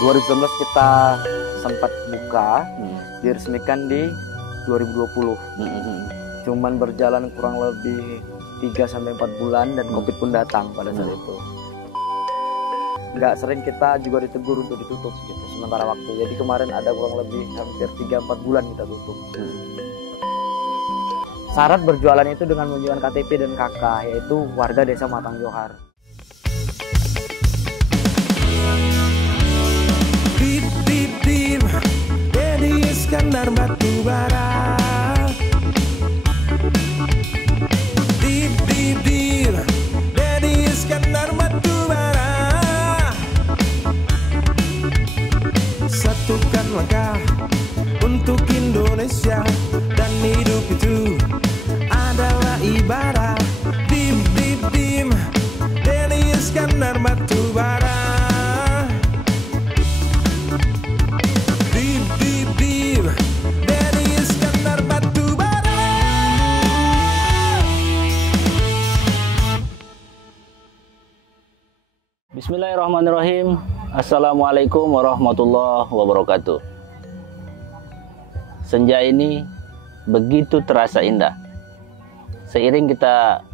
2019 kita sempat buka, diresmikan di 2020. Cuman berjalan kurang lebih 3-4 bulan dan Covid pun datang pada saat itu. Nggak sering kita juga ditegur untuk ditutup gitu sementara waktu. Jadi kemarin ada kurang lebih hampir 3-4 bulan kita tutup. Syarat berjualan itu dengan menunjukkan KTP dan KK, yaitu warga desa Matang Johar. Dip dip dip, Dedi Iskandar Batubara. Dip dip dip, Dedi Iskandar Batubara. Satukan langkah untuk Indonesia, dan hidup itu adalah ibadah. Dip dip dip, Dedi Iskandar Batubara. Bismillahirrahmanirrahim. Assalamualaikum warahmatullahi wabarakatuh. Senja ini begitu terasa indah. Seiring kita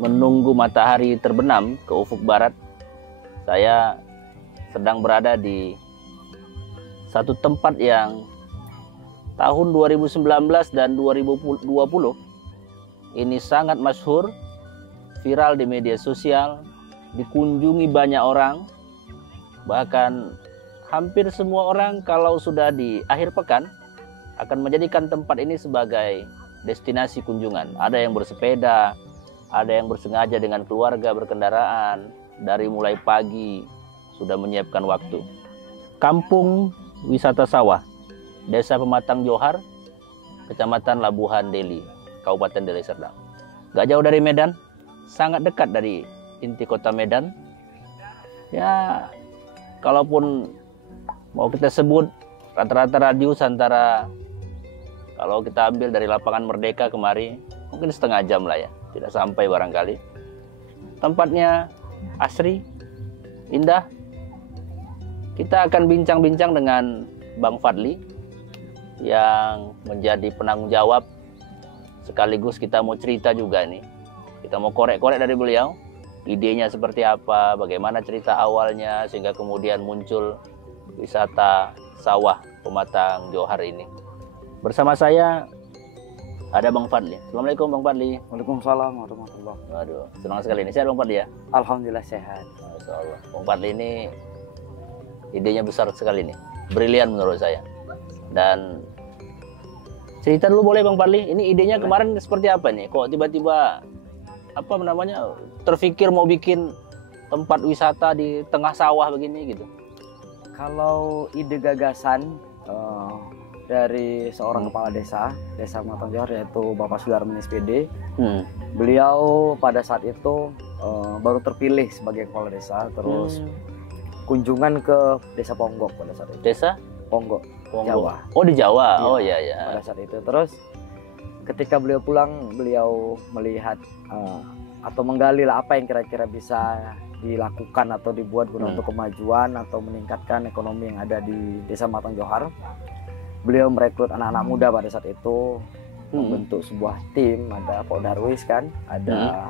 menunggu matahari terbenam ke ufuk barat, saya sedang berada di satu tempat yang tahun 2019 dan 2020 ini sangat masyhur, viral di media sosial, dikunjungi banyak orang. Bahkan hampir semua orang kalau sudah di akhir pekan akan menjadikan tempat ini sebagai destinasi kunjungan. Ada yang bersepeda, ada yang bersengaja dengan keluarga berkendaraan, dari mulai pagi sudah menyiapkan waktu. Kampung Wisata Sawah, Desa Pematang Johar, Kecamatan Labuhan Deli, Kabupaten Deli Serdang. Gak jauh dari Medan, sangat dekat dari inti kota Medan. Ya, kalaupun mau kita sebut rata-rata radius antara, kalau kita ambil dari lapangan Merdeka kemari, mungkin setengah jam lah ya, tidak sampai barangkali. Tempatnya asri, indah. Kita akan bincang-bincang dengan Bang Fadli yang menjadi penanggung jawab, sekaligus kita mau cerita juga nih. Kita mau korek-korek dari beliau, idenya seperti apa, bagaimana cerita awalnya sehingga kemudian muncul wisata sawah Pematang Johar ini. Bersama saya ada Bang Fadli. Assalamualaikum Bang Fadli. Waalaikumsalam warahmatullahi wabarakatuh. Waduh, senang sekali ini. Sehat Bang Fadli ya? Alhamdulillah sehat. Masya Allah. Bang Fadli ini idenya besar sekali nih, brilian menurut saya. Dan cerita dulu boleh Bang Fadli, ini idenya kemarin seperti apa nih? Kok tiba-tiba apa namanya terfikir mau bikin tempat wisata di tengah sawah begini gitu? Kalau ide gagasan dari seorang kepala desa Matang Johar, yaitu Bapak Sudarman SPD. Beliau pada saat itu baru terpilih sebagai kepala desa, terus kunjungan ke Desa Ponggok pada saat itu. Desa Ponggok, Jawa. Oh di Jawa. Iya, Oh iya ya. Pada saat itu terus ketika beliau pulang, beliau melihat atau menggali lah apa yang kira-kira bisa dilakukan atau dibuat guna untuk kemajuan atau meningkatkan ekonomi yang ada di Desa Matang Johar. Beliau merekrut anak-anak muda pada saat itu, membentuk sebuah tim, ada Pak Darwis kan, ada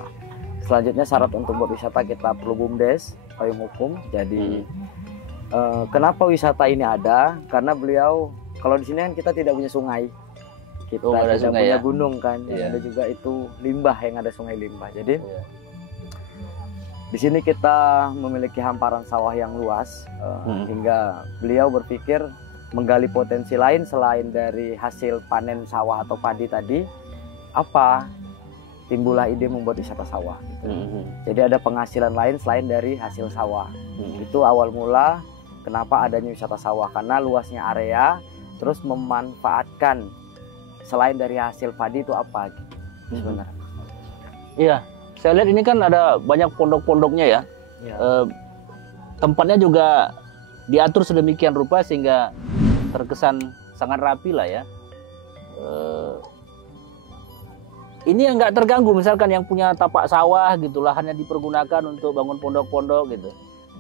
selanjutnya syarat untuk berwisata kita perlu BUMDes, payung hukum. Jadi kenapa wisata ini ada? Karena beliau, kalau di sini kan kita tidak punya sungai, kita tidak sungai punya ya? gunung kan, yang ada juga itu limbah, yang ada sungai limbah. Jadi di sini kita memiliki hamparan sawah yang luas, hingga beliau berpikir menggali potensi lain selain dari hasil panen sawah atau padi tadi. Apa? Timbullah ide membuat wisata sawah. Jadi ada penghasilan lain selain dari hasil sawah. Itu awal mula kenapa adanya wisata sawah, karena luasnya area, terus memanfaatkan selain dari hasil padi itu apa sebenarnya. Iya, saya lihat ini kan ada banyak pondok-pondoknya ya. Tempatnya juga diatur sedemikian rupa sehingga terkesan sangat rapi lah ya. Ini yang nggak terganggu, misalkan yang punya tapak sawah gitu, lahannya dipergunakan untuk bangun pondok-pondok gitu.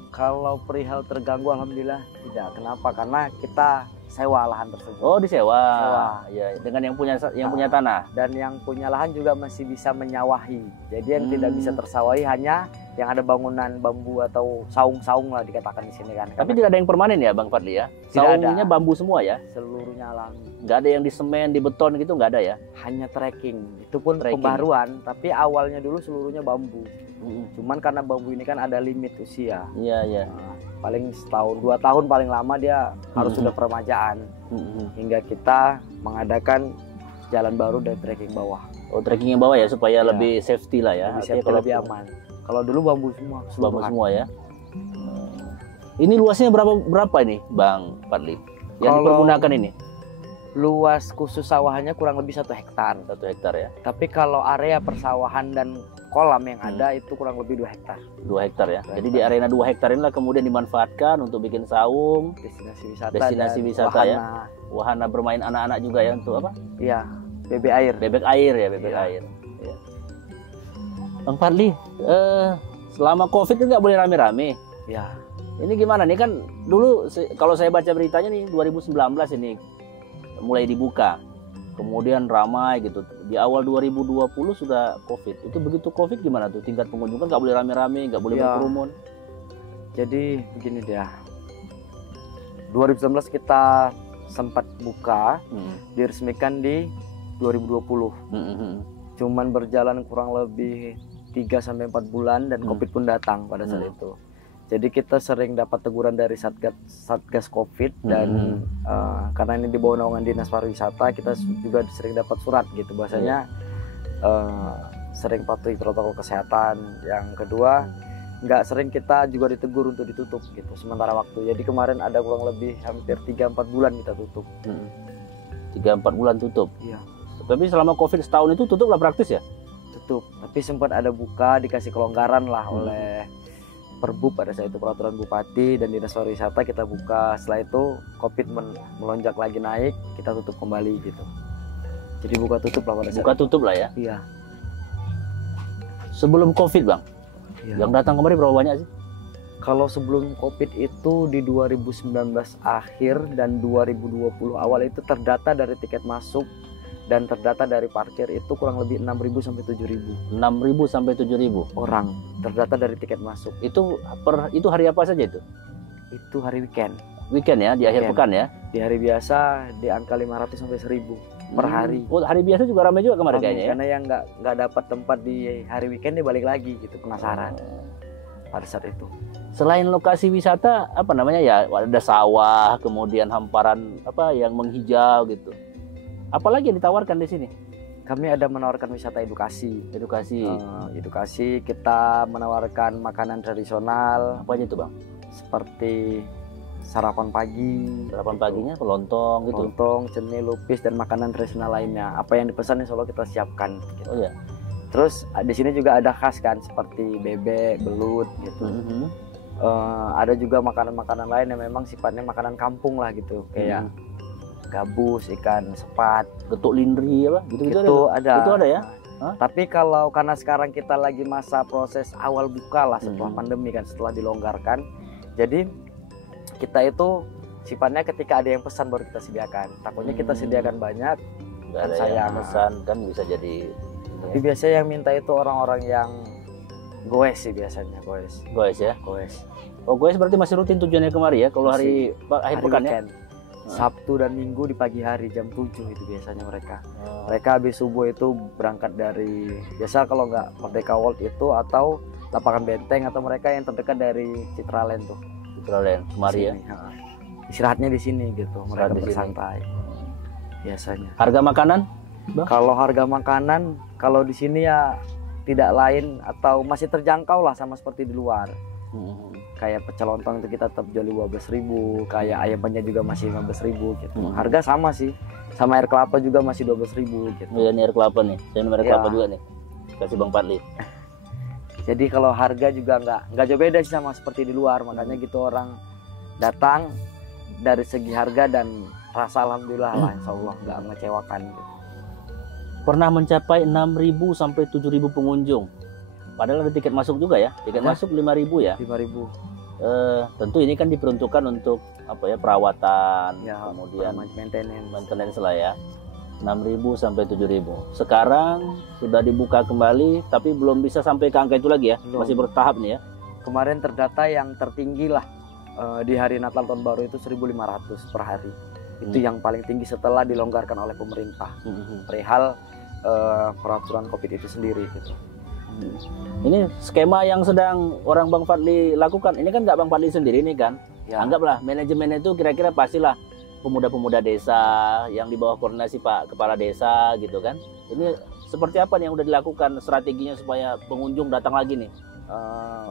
Kalau perihal terganggu alhamdulillah tidak. Kenapa? Karena kita sewa lahan tersebut. Oh, disewa. Sewa. Ya, dengan yang punya tanah. Dan yang punya lahan juga masih bisa menyawahi. Jadi yang tidak bisa Hmm. tersawahi hanya yang ada bangunan bambu atau saung-saung lah dikatakan di sini kan. Tapi tidak ada yang permanen ya Bang Fadli ya? Tidak Saungnya ada. bambu semua ya? Seluruhnya alami. Nggak ada yang di semen, di beton gitu nggak ada ya? Hanya trekking. Itu pun Trekking. pembaruan, tapi awalnya dulu seluruhnya bambu. Mm-mm. Cuman karena bambu ini kan ada limit usia. Iya, iya. Nah, paling setahun 2 tahun paling lama dia harus sudah peremajaan. Mm-mm. Hingga kita mengadakan jalan baru dari trekking bawah. Oh, trekking yang bawah ya supaya Ya. lebih safety lah ya. Lebih Artinya safety, lebih aman. Kalau dulu bambu semua. bambu keseluruhan. semua ya. Ini luasnya berapa ini Bang Fadli? Yang Kalau- dipergunakan ini? Luas khusus sawahnya kurang lebih 1 hektar. 1 hektar ya. Tapi kalau area persawahan dan kolam yang ada itu kurang lebih 2 hektar. 2 hektar ya. 2 Jadi di arena 2 hektar inilah kemudian dimanfaatkan untuk bikin saung, Destinasi wisata. Destinasi dan wisata ya. wahana. wahana bermain anak-anak juga ya untuk apa? Iya, bebek air. Bebek air ya, bebek Iya. air. Ya. Bang Fadli, selama Covid itu nggak boleh rame-rame. Ya, Ini gimana nih kan dulu kalau saya baca beritanya nih 2019 ini mulai dibuka. Kemudian ramai gitu. Di awal 2020 sudah Covid. Itu begitu Covid gimana tuh? Tingkat pengunjung kan nggak boleh rame-rame, nggak boleh Ya. berkerumun. jadi begini dia. 2019 kita sempat buka, diresmikan di 2020. Cuman berjalan kurang lebih 3 sampai 4 bulan dan Covid pun datang pada saat itu. Jadi kita sering dapat teguran dari Satgas Covid dan karena ini di bawah naungan Dinas Pariwisata, kita juga sering dapat surat gitu bahasanya sering patuhi protokol kesehatan. Yang kedua, nggak sering kita juga ditegur untuk ditutup gitu sementara waktu. Jadi kemarin ada kurang lebih hampir 3-4 bulan kita tutup. 3-4 bulan tutup. Iya, Tapi selama Covid setahun itu tutup lah praktis ya? tutup. Tapi sempat ada buka, dikasih kelonggaran lah oleh Perbup pada saat itu, peraturan Bupati dan Dinas Pariwisata, kita buka. Setelah itu Covid melonjak lagi naik, kita tutup kembali gitu. Jadi buka tutup lah pada saat Buka tutup lah ya. Iya. Sebelum Covid Bang, Iya. yang datang kemari berapa banyak sih? Kalau sebelum Covid itu di 2019 akhir dan 2020 awal itu terdata dari tiket masuk dan terdata dari parkir itu kurang lebih 6.000 sampai 7.000 6.000 sampai 7.000. orang terdata dari tiket masuk. Itu hari apa saja itu? Itu hari weekend. Weekend ya, di akhir Weekend. pekan ya. Di hari biasa di angka 500 sampai 1.000 per hari. Oh, hari biasa juga ramai juga kemarin Kami, kayaknya ya. karena yang nggak dapat tempat di hari weekend dia balik lagi gitu, penasaran pada saat itu. Selain lokasi wisata, apa namanya ya, ada sawah, kemudian hamparan apa yang menghijau gitu. Apalagi yang ditawarkan di sini? Kami ada menawarkan wisata edukasi. Edukasi. Edukasi, kita menawarkan makanan tradisional Apa aja itu Bang? seperti sarapan pagi, Sarapan paginya pelontong gitu. lontong, cenil, lupis dan makanan tradisional lainnya. Apa yang dipesan insya Allah kita siapkan. Gitu. Oh ya. Terus di sini juga ada khas kan seperti bebek, belut gitu. Ada juga makanan-makanan lain yang memang sifatnya makanan kampung lah gitu, kayak gabus, ikan sepat, Getuk lindri apa? Gitu-gitu itu ada. ada. Itu ada ya? Hah? Tapi karena sekarang kita lagi masa proses awal buka lah setelah pandemi kan, setelah dilonggarkan. Jadi kita itu sifatnya ketika ada yang pesan baru kita sediakan. Takutnya kita sediakan banyak, Nggak ada sayang. yang pesan kan bisa jadi. tapi biasanya yang minta itu orang-orang yang goes sih biasanya, goes. Guys ya. Goes. Oh guys berarti masih rutin tujuannya kemari ya? Kalau hari akhir Hari pekan ya? weekend. Sabtu dan Minggu di pagi hari jam 7 itu biasanya mereka. Oh. Mereka habis subuh itu berangkat dari biasa kalau nggak Merdeka World itu atau Lapangan Benteng, atau mereka yang terdekat dari Citraland tuh. Citraland kemari ya. Sini, ha. Istirahatnya di sini gitu, mereka di sini. bersantai biasanya. Harga makanan? Bang? Kalau harga makanan kalau di sini ya tidak lain atau masih terjangkau lah sama seperti di luar. Kayak pecel lontong itu kita tetap jual 15.000, kayak ayam penyet juga masih 15.000 gitu. Harga sama sih. Sama air kelapa juga masih 12.000 gitu. Oh ya, ini air kelapa nih. Saya minum air Ya. kelapa juga nih. Kasih Bang Fadli. Jadi kalau harga juga nggak jauh beda sih sama seperti di luar. Makanya gitu orang datang dari segi harga dan rasa alhamdulillah lah, insya Allah nggak mengecewakan gitu. Pernah mencapai 6.000 sampai 7.000 pengunjung. Padahal ada tiket masuk juga ya. Tiket Ada. masuk 5.000 ya. 5.000. Tentu ini kan diperuntukkan untuk apa ya, perawatan, Ya, kemudian maintenance lah ya. 6.000 sampai 7.000. Sekarang sudah dibuka kembali, tapi belum bisa sampai ke angka itu lagi ya. Belum. Masih bertahap nih ya. Kemarin terdata yang tertinggi lah di hari Natal tahun baru itu 1.500 per hari. Itu yang paling tinggi setelah dilonggarkan oleh pemerintah perihal peraturan COVID itu sendiri gitu. Ini skema yang sedang orang Bang Fadli lakukan. Ini kan nggak Bang Fadli sendiri nih kan. Ya. Anggaplah manajemen itu kira-kira pastilah pemuda-pemuda desa yang di bawah koordinasi Pak Kepala Desa gitu kan. Ini seperti apa nih yang udah dilakukan strateginya supaya pengunjung datang lagi nih?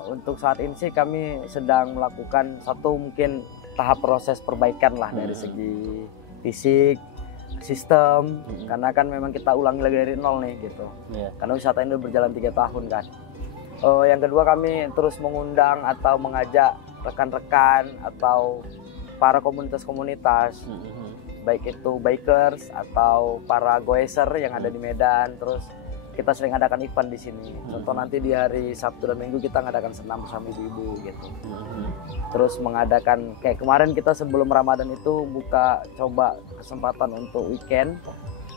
Untuk saat ini sih kami sedang melakukan satu mungkin tahap proses perbaikan lah dari segi fisik, sistem, karena kan memang kita ulangi lagi dari nol nih gitu. Karena wisata ini udah berjalan 3 tahun kan. Yang kedua, kami terus mengundang atau mengajak rekan-rekan atau para komunitas-komunitas, baik itu bikers atau para goeser yang ada di Medan. Terus kita sering adakan event di sini. Contoh nanti di hari Sabtu dan Minggu kita ngadakan senam bersama ibu-ibu gitu. Terus mengadakan kayak kemarin kita sebelum Ramadan itu buka coba kesempatan untuk weekend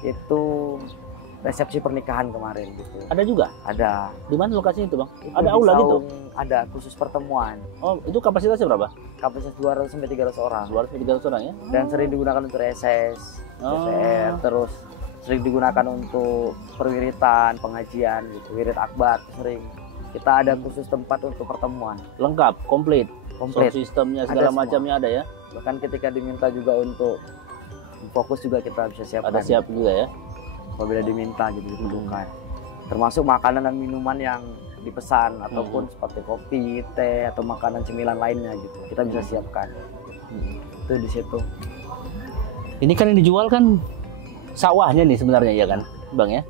itu resepsi pernikahan kemarin gitu. Ada juga? Ada. Di mana lokasinya itu Bang? Itu Ada di aula Saung, gitu? Ada khusus pertemuan. Oh, itu kapasitasnya berapa? Kapasitas 200 sampai 300 orang. 200 300 orang ya? Dan sering digunakan untuk reses, DPR, terus sering digunakan untuk perwiritan, pengajian gitu, wirid akbar sering. Kita ada khusus tempat untuk pertemuan. Lengkap, komplit. Komplit. Sound sistemnya segala Ada macamnya ada ya? Bahkan ketika diminta juga untuk fokus juga kita bisa siapkan. Ada siap juga ya? Apabila diminta gitu dibutuhkan. Termasuk makanan dan minuman yang dipesan ataupun seperti kopi, teh atau makanan cemilan lainnya gitu. Kita bisa siapkan. Itu di situ. Ini kan yang dijual kan sawahnya nih sebenarnya ya kan, Bang ya?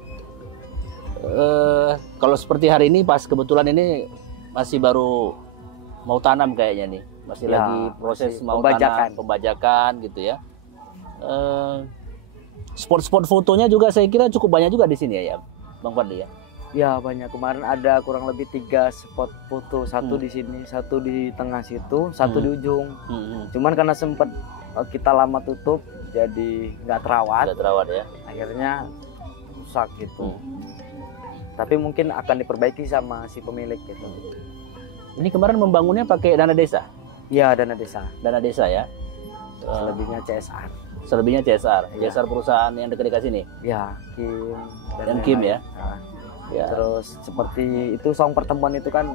Kalau seperti hari ini pas kebetulan ini masih baru mau tanam kayaknya nih, masih Ya, lagi proses masih mau pembajakan. tanam, pembajakan gitu ya. Spot-spot fotonya juga saya kira cukup banyak juga di sini ya, Bang Fadli ya. Ya banyak, kemarin ada kurang lebih 3 spot foto, satu di sini, satu di tengah situ, satu di ujung. Cuman karena sempat kita lama tutup, jadi nggak terawat. Nggak terawat ya. Akhirnya rusak gitu. Tapi mungkin akan diperbaiki sama si pemilik gitu. Ini kemarin membangunnya pakai dana desa, Iya, dana desa. dana desa ya. Selebihnya CSR. Selebihnya CSR, Iya. CSR perusahaan yang dekat-dekat sini. Ya, Kim Dan Kim ya. Nah, Ya. terus seperti itu saung pertemuan itu kan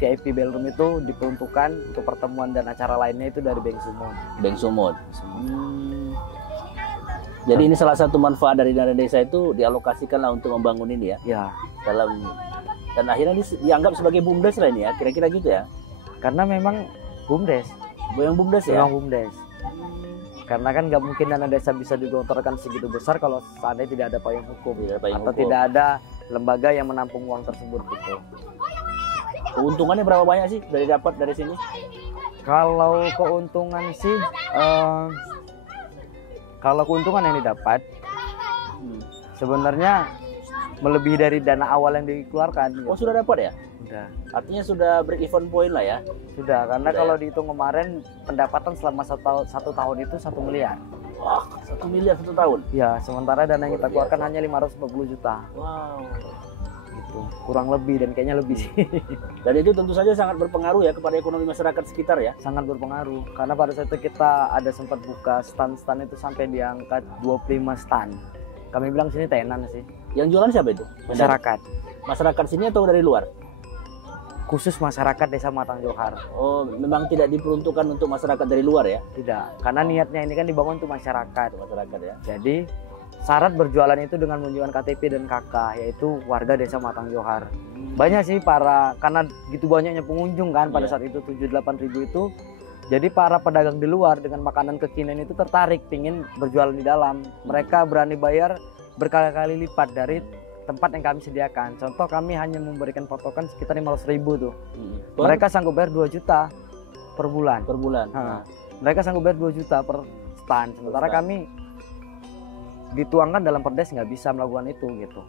VIP Ballroom itu diperuntukkan untuk pertemuan dan acara lainnya itu dari Bank Sumut. Bank Sumut. Jadi ini salah satu manfaat dari dana desa itu dialokasikan lah untuk membangun ini ya. Ya, Dalam dan akhirnya dianggap sebagai BUMDes lah ini ya, kira-kira gitu ya. karena memang BUMDes. Yang BUMDes ya. Memang BUMDes. Karena kan nggak mungkin dana desa bisa digelontorkan segitu besar kalau seandainya tidak ada payung hukum Tidak ada payung atau hukum. tidak ada lembaga yang menampung uang tersebut gitu. Keuntungannya berapa banyak sih dari dapat dari sini? Kalau keuntungan sih, kalau keuntungan yang didapat sebenarnya melebihi dari dana awal yang dikeluarkan. Oh sudah dapat ya? Sudah, Artinya sudah break even point lah ya? sudah. Karena Sudah kalau ya? dihitung kemarin pendapatan selama satu tahun itu 1 miliar. Wah 1 miliar 1 tahun? Ya, sementara dana yang kita Luar keluarkan biasa. hanya 540 juta. Wow. Gitu. Kurang lebih dan kayaknya lebih sih. Dan itu tentu saja sangat berpengaruh ya kepada ekonomi masyarakat sekitar ya? Sangat berpengaruh. Karena pada saat itu kita ada sempat buka stand-stand itu sampai di angka 25 stand. Kami bilang sini tenan sih. Yang jualan siapa itu? Masyarakat. Masyarakat sini atau dari luar? Khusus masyarakat Desa Matang Johar. Oh, memang tidak diperuntukkan untuk masyarakat dari luar ya? Tidak. Karena niatnya ini kan dibangun untuk masyarakat. Masyarakat ya. Jadi syarat berjualan itu dengan menunjukkan KTP dan KK, yaitu warga Desa Matang Johar. Banyak sih karena gitu banyaknya pengunjung kan pada Iya. saat itu 7-8 ribu itu. Jadi para pedagang di luar dengan makanan kekinian itu tertarik pingin berjualan di dalam. Mereka berani bayar berkali-kali lipat dari tempat yang kami sediakan. Contoh kami hanya memberikan potongan sekitar 500 ribu tuh. Mereka sanggup bayar 2 juta per bulan. per bulan. Nah, mereka sanggup bayar 2 juta per stand. Sementara stand. kami dituangkan dalam perdes nggak bisa melakukan itu gitu.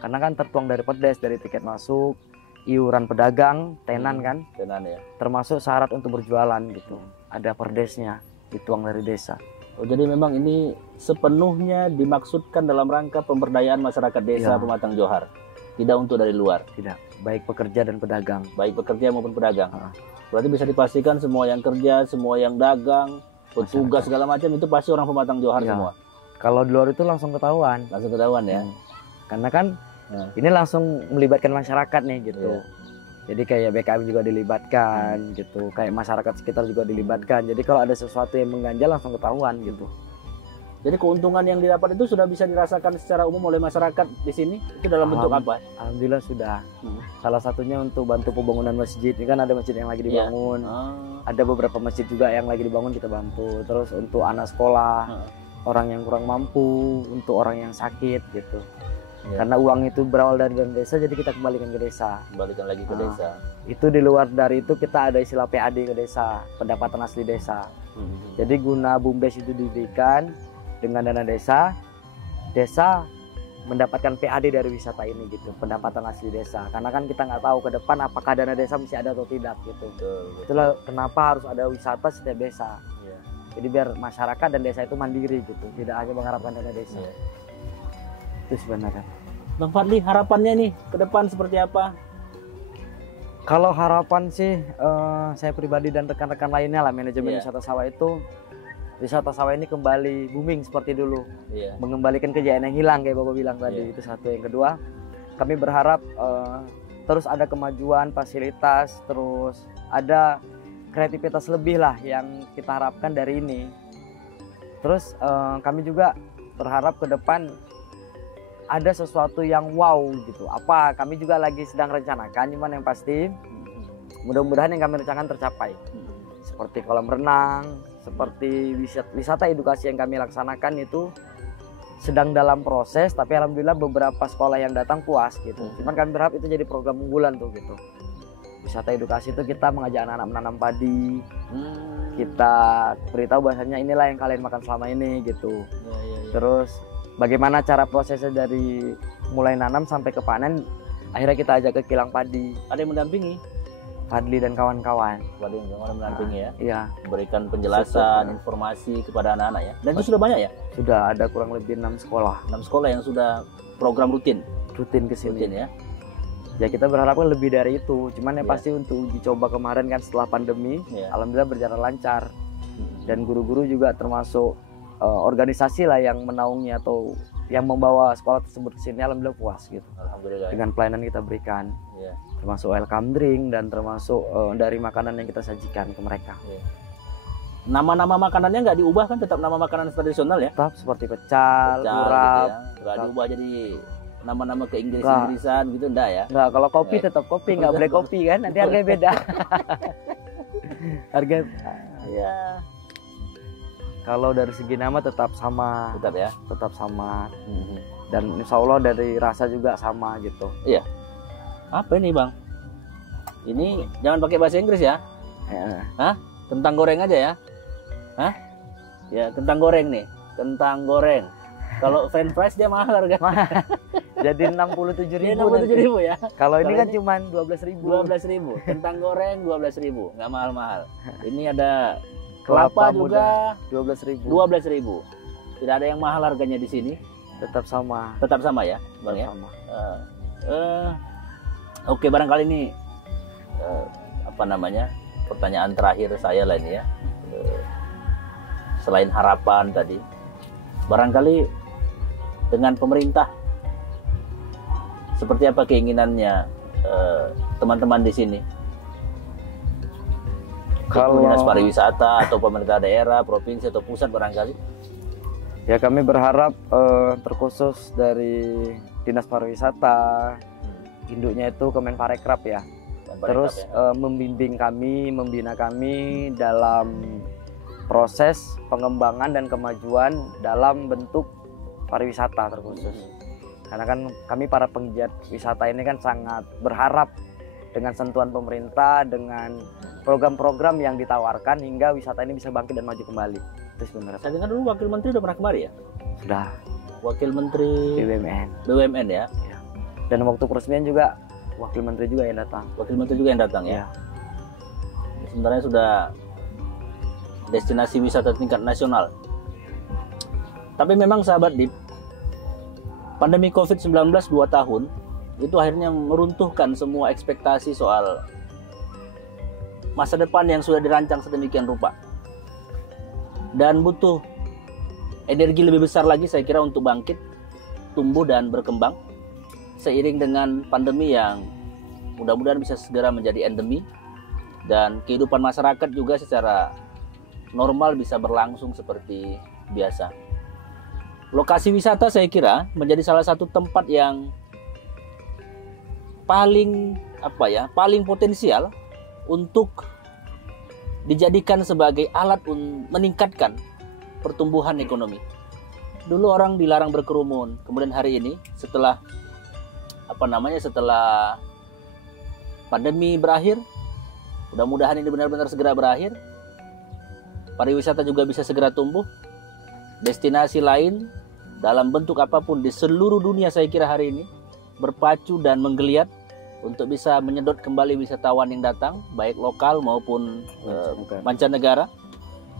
Karena kan tertuang dari perdes, dari tiket masuk, iuran pedagang, tenan kan, Tenan ya. termasuk syarat untuk berjualan gitu. Ada perdesnya dituang dari desa. Oh, jadi memang ini sepenuhnya dimaksudkan dalam rangka pemberdayaan masyarakat desa Iya. Pematang Johar. Tidak untuk dari luar, Tidak, baik pekerja dan pedagang. baik pekerja maupun pedagang. Ah. Berarti bisa dipastikan semua yang kerja, semua yang dagang, petugas Masyarakat. segala macam itu pasti orang Pematang Johar Iya. semua. Kalau di luar itu langsung ketahuan. Langsung ketahuan ya. Karena kan ini langsung melibatkan masyarakat nih gitu. Iya. Jadi kayak BKM juga dilibatkan gitu, kayak masyarakat sekitar juga dilibatkan. Jadi kalau ada sesuatu yang mengganjal langsung ketahuan gitu. Jadi keuntungan yang didapat itu sudah bisa dirasakan secara umum oleh masyarakat di sini. Itu dalam bentuk apa? Alhamdulillah sudah. Hmm. Salah satunya untuk bantu pembangunan masjid. Ini kan ada masjid yang lagi Iya. dibangun. Ah, Ada beberapa masjid juga yang lagi dibangun kita bantu. Terus untuk anak sekolah, orang yang kurang mampu, untuk orang yang sakit gitu. Iya. Karena uang itu berawal dari dana desa, jadi kita kembalikan ke desa. kembalikan lagi ke Ah. desa. Itu di luar dari itu kita ada istilah PAD ke desa, pendapatan asli desa. Hmm. Jadi guna BUMDes itu didirikan dengan dana desa, desa mendapatkan PAD dari wisata ini gitu, pendapatan asli desa. Karena kan kita nggak tahu ke depan apakah dana desa masih ada atau tidak gitu. Betul, betul. Itulah kenapa harus ada wisata setiap desa. Iya. Jadi biar masyarakat dan desa itu mandiri gitu, tidak hanya mengharapkan dana desa. Iya. Itu sebenarnya. Bang Fadli, harapannya nih ke depan seperti apa? Kalau harapan sih saya pribadi dan rekan-rekan lainnya lah manajemen Iya. wisata sawah itu, wisata sawah ini kembali booming seperti dulu, Iya. mengembalikan kejayaan yang hilang kayak Bapak bilang tadi. Iya. Itu satu. Yang kedua, kami berharap terus ada kemajuan fasilitas, terus ada kreativitas lebih lah yang kita harapkan dari ini. Terus kami juga berharap ke depan ada sesuatu yang wow gitu. Apa kami juga lagi sedang rencanakan, cuman yang pasti mudah-mudahan yang kami rencanakan tercapai. Seperti kolam renang, seperti wisata edukasi yang kami laksanakan itu sedang dalam proses, tapi alhamdulillah beberapa sekolah yang datang puas gitu. Cuman kami berharap itu jadi program unggulan tuh gitu. Wisata edukasi itu kita mengajak anak-anak menanam padi, kita beritahu bahasanya inilah yang kalian makan selama ini gitu. Iya, iya, iya. Terus bagaimana cara prosesnya dari mulai nanam sampai ke panen, akhirnya kita ajak ke kilang padi, Ada yang mendampingi? Fadli dan kawan-kawan. Ada yang mendampingi ya? Iya, Memberikan penjelasan, Betul. informasi kepada anak-anak ya. Dan itu sudah banyak ya? sudah ada kurang lebih 6 sekolah 6 sekolah yang sudah program rutin. rutin ke sini. Rutin ya. Ya kita berharapkan lebih dari itu. Cuman yang Iya. pasti untuk uji coba kemarin kan setelah pandemi, Iya. alhamdulillah berjalan lancar. Dan guru-guru juga termasuk organisasi lah yang menaungi atau yang membawa sekolah tersebut ke sini, alhamdulillah puas gitu. Alhamdulillah. Dengan pelayanan kita berikan, Iya. termasuk welcome drink dan termasuk dari makanan yang kita sajikan ke mereka. Nama-nama makanannya nggak diubah kan, tetap nama makanan tradisional ya? Tetap seperti pecal, Pecel gitu urap. ya. Nggak diubah jadi nama-nama ke Nggak. Inggris-Inggrisan gitu, enggak ya? Enggak, kalau kopi tetap kopi, nggak boleh kopi kan, nanti harganya beda. Harga Iya. kalau dari segi nama tetap sama, Tetap ya. tetap sama. Mhm. Dan insya Allah dari rasa juga sama gitu. Apa ini bang? Ini jangan pakai bahasa Inggris ya. Ya. Kentang goreng aja ya. Hah? Ya kentang goreng nih. Kentang goreng. Kalau French fries dia mahal harga. Jadi 67.000 Dia nanti. 67.000 ya. Kalau ini Kalau kan ini cuma 12.000. 12.000. Kentang goreng 12.000. Nggak mahal-mahal. Ini ada kelapa Kelapa juga 12.000. 12.000. Tidak ada yang mahal harganya di sini. Tetap sama. Tetap sama ya, bang ya. Sama. Oke, barangkali ini apa namanya, pertanyaan terakhir saya lah ini ya. Selain harapan tadi, barangkali dengan pemerintah seperti apa keinginannya teman-teman di sini? Kalau Dinas pariwisata atau pemerintah daerah, provinsi atau pusat barangkali? ya kami berharap terkhusus dari Dinas Pariwisata, induknya itu Kemenparekraf ya. Terus membimbing kami, membina kami dalam proses pengembangan dan kemajuan dalam bentuk pariwisata terkhusus. Karena kan kami para penggiat wisata ini kan sangat berharap dengan sentuhan pemerintah, dengan program-program yang ditawarkan hingga wisata ini bisa bangkit dan maju kembali. Itu sebenarnya. Saya dengar dulu Wakil Menteri udah pernah kemari ya? Sudah Wakil Menteri BUMN. BUMN ya? Dan waktu peresmian juga wakil menteri juga yang datang. Wakil menteri juga yang datang ya. Ya. Sebenarnya sudah destinasi wisata tingkat nasional. Tapi memang sahabat Dip, pandemi COVID-19 2 tahun itu akhirnya meruntuhkan semua ekspektasi soal masa depan yang sudah dirancang sedemikian rupa. Dan butuh energi lebih besar lagi saya kira untuk bangkit, tumbuh dan berkembang seiring dengan pandemi yang mudah-mudahan bisa segera menjadi endemi dan kehidupan masyarakat juga secara normal bisa berlangsung seperti biasa. Lokasi wisata saya kira menjadi salah satu tempat yang paling potensial untuk dijadikan sebagai alat meningkatkan pertumbuhan ekonomi. Dulu orang dilarang berkerumun, kemudian hari ini setelah pandemi berakhir, mudah-mudahan ini benar-benar segera berakhir, pariwisata juga bisa segera tumbuh. Destinasi lain dalam bentuk apapun di seluruh dunia saya kira hari ini berpacu dan menggeliat untuk bisa menyedot kembali wisatawan yang datang, baik lokal maupun mancanegara.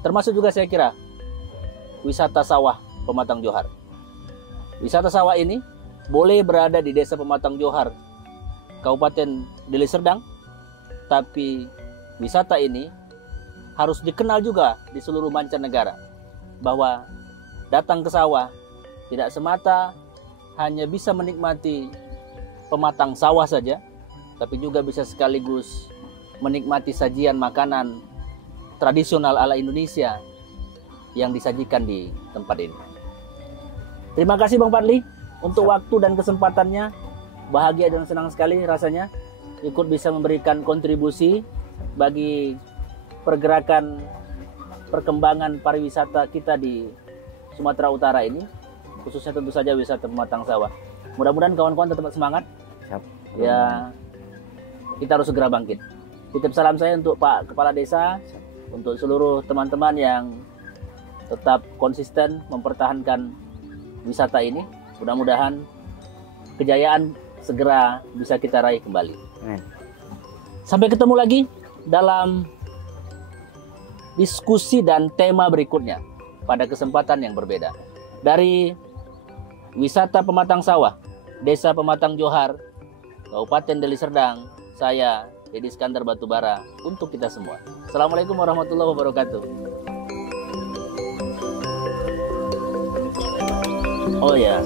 Termasuk juga saya kira wisata sawah Pematang Johar. Wisata sawah ini boleh berada di Desa Pematang Johar, Kabupaten Deli Serdang, tapi wisata ini harus dikenal juga di seluruh mancanegara, bahwa datang ke sawah tidak semata hanya bisa menikmati pematang sawah saja, tapi juga bisa sekaligus menikmati sajian makanan tradisional ala Indonesia yang disajikan di tempat ini. Terima kasih Bang Fadli untuk waktu dan kesempatannya. Bahagia dan senang sekali rasanya ikut bisa memberikan kontribusi bagi pergerakan perkembangan pariwisata kita di Sumatera Utara ini, khususnya tentu saja wisata pematang sawah. Mudah-mudahan kawan-kawan tetap semangat. Siap. Ya, kita harus segera bangkit. Titip salam saya untuk Pak Kepala Desa, untuk seluruh teman-teman yang tetap konsisten mempertahankan wisata ini. Mudah-mudahan kejayaan segera bisa kita raih kembali. Sampai ketemu lagi dalam diskusi dan tema berikutnya pada kesempatan yang berbeda. Dari wisata pematang sawah, Desa Pematang Johar, Kabupaten Deli Serdang, saya Deddy Iskandar Batubara untuk kita semua. Assalamualaikum warahmatullahi wabarakatuh. Oh ya.